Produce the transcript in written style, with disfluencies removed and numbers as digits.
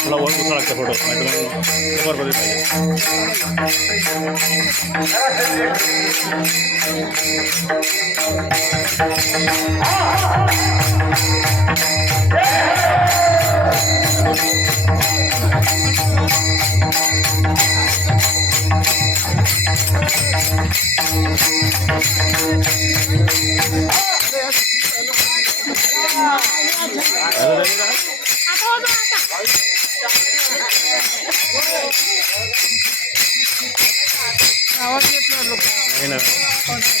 मला वर उचला लागतं फोटो नाही तर मग आवाज येत नाही लोक